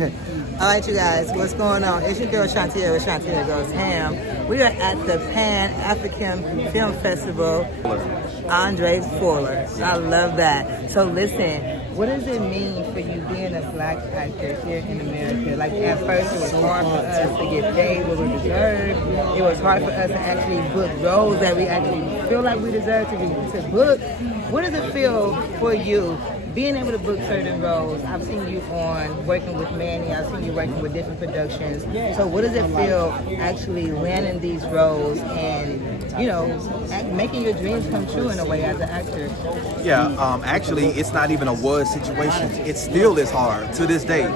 All right, you guys, what's going on? It's your girl Shantia with Shantia Goes Ham. We are at the Pan-African Film Festival. Andra Fuller. I love that. So listen, what does it mean for you being a black actor here in America? Like at first it was hard for us to get paid what we deserve. It was hard for us to actually book roles that we actually feel like we deserve to book. What does it feel for you being able to book certain roles? I've seen you on working with Manny. I've seen you working with different productions. So what does it feel actually landing these roles and, you know, making your dreams come true in a way as an actor? Yeah, actually, it's not even a was situation. It still is hard to this day.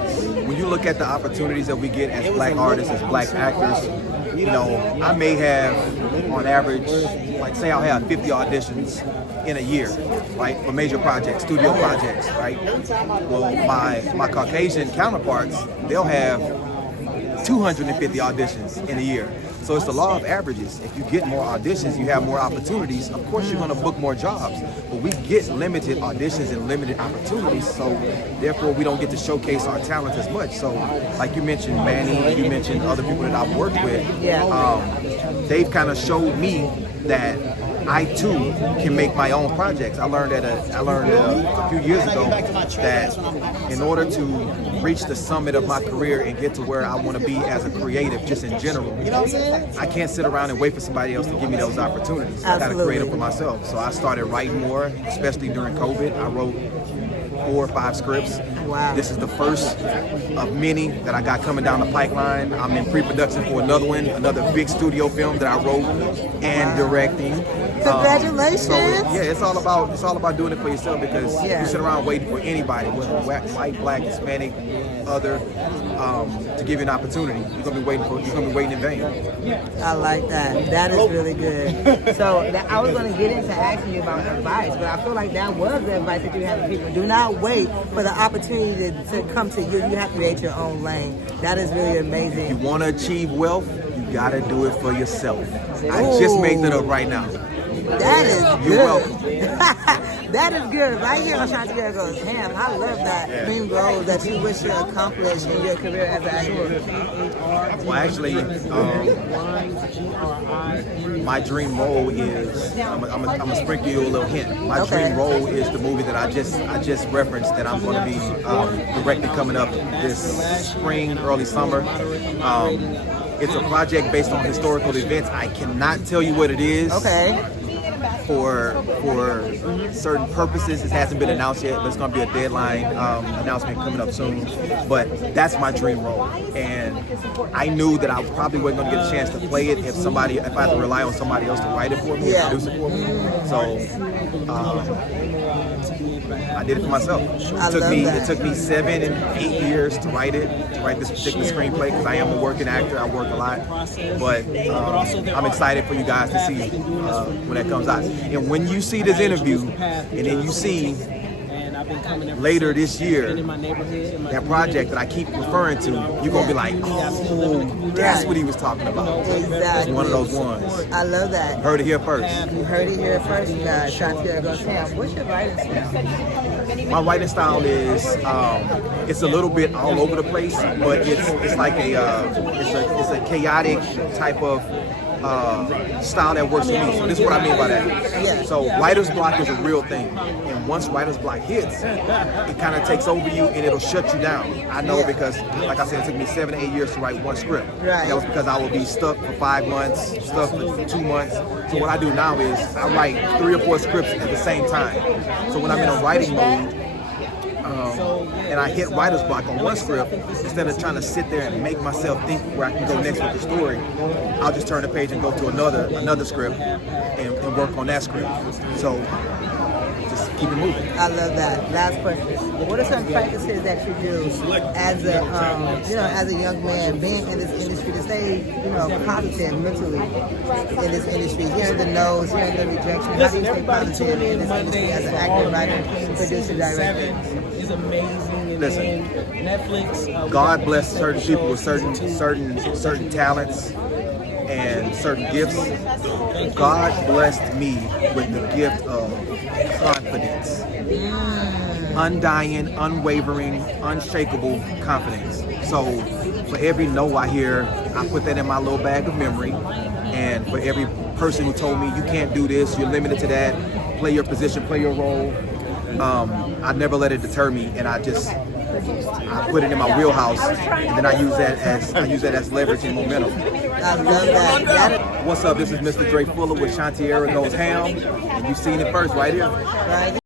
When you look at the opportunities that we get as black artists, as black actors, you know, I may have, on average, like say I'll have 50 auditions in a year, right, for major projects, studio projects, right? Well, my Caucasian counterparts, they'll have 250 auditions in a year. So it's the law of averages. If you get more auditions, you have more opportunities. Of course, you're going to book more jobs. But we get limited auditions and limited opportunities, so therefore we don't get to showcase our talents as much. So, like you mentioned, Manny, you mentioned other people that I've worked with. They've kind of showed me that I too can make my own projects. I learned a few years ago that in order to reach the summit of my career and get to where I want to be as a creative, just in general, I can't sit around and wait for somebody else to give me those opportunities. I got to create them for myself. So I started writing more, especially during COVID. I wrote 4 or 5 scripts. Wow. This is the first of many that I got coming down the pipeline. I'm in pre-production for another one, another big studio film that I wrote and directing. Congratulations! So it's all about doing it for yourself, because if you sit around waiting for anybody, whether white, black, Hispanic, other, to give you an opportunity, you're gonna be waiting in vain. I like that. That is really good. So I was going to get into asking you about advice, but I feel like that was the advice that you have for people. Do not wait for the opportunity to come to you. You have to create your own lane. That is really amazing. If you want to achieve wealth, you gotta do it for yourself. I just made that up right now. That is good. You're welcome. That is good. Right here on Shantia Goes Ham. I love that dream goal that you wish to accomplish in your career as an actor. Well, actually, my dream role is, I'm gonna sprinkle you a little hint. My dream role is the movie that I just referenced that I'm going to be directing coming up this spring, early summer. It's a project based on historical events. I cannot tell you what it is. For certain purposes. It hasn't been announced yet, but it's going to be a deadline announcement coming up soon. But that's my dream role, and I knew that I probably wasn't going to get a chance to play it if I had to rely on somebody else to write it for me, and produce it for me. So I did it for myself. It took me 7 and 8 years to write this particular screenplay, because I am a working actor. I work a lot, but I'm excited for you guys to see when that comes out. And when you see this interview, and then you see later this year that project that I keep referring to, you're gonna be like, oh, that's what he was talking about. Exactly. It's one of those ones. I love that. Heard it here first. You heard it here first, you guys. Shantia Goes Ham. What's your writing style? My writing style is it's a little bit all over the place, but it's like it's a chaotic type of style that works for me. So this is what I mean by that. So writer's block is a real thing, and once writer's block hits, it kind of takes over you and it'll shut you down. I know, because like I said, it took me 7 to 8 years to write one script. That was because I would be stuck for 5 months, stuck for 2 months. So what I do now is I write 3 or 4 scripts at the same time. So when I'm in a writing mode, and I hit writer's block on one script, instead of trying to sit there and make myself think where I can go next with the story, I'll just turn the page and go to another script and work on that script. So just keep it moving. I love that. Last question. What are some practices that you do as a as a young man being in this industry to stay positive mentally in this industry, hearing the no's, hearing the rejection? How do you stay positive in this industry as an actor, writer, producer, director? Amazing. Listen, Netflix. God bless certain people with certain talents and certain gifts. God blessed me with the gift of confidence. undying, unwavering, unshakable confidence. So for every no I hear, I put that in my little bag of memory. And for every person who told me you can't do this, you're limited to that, play your position, play your role, I never let it deter me, and I put it in my wheelhouse, and then I use that as leverage and momentum. I love that. What's up? This is Mr. Andra Fuller with Shantiera Goes Ham, and you've seen it first right here. Right.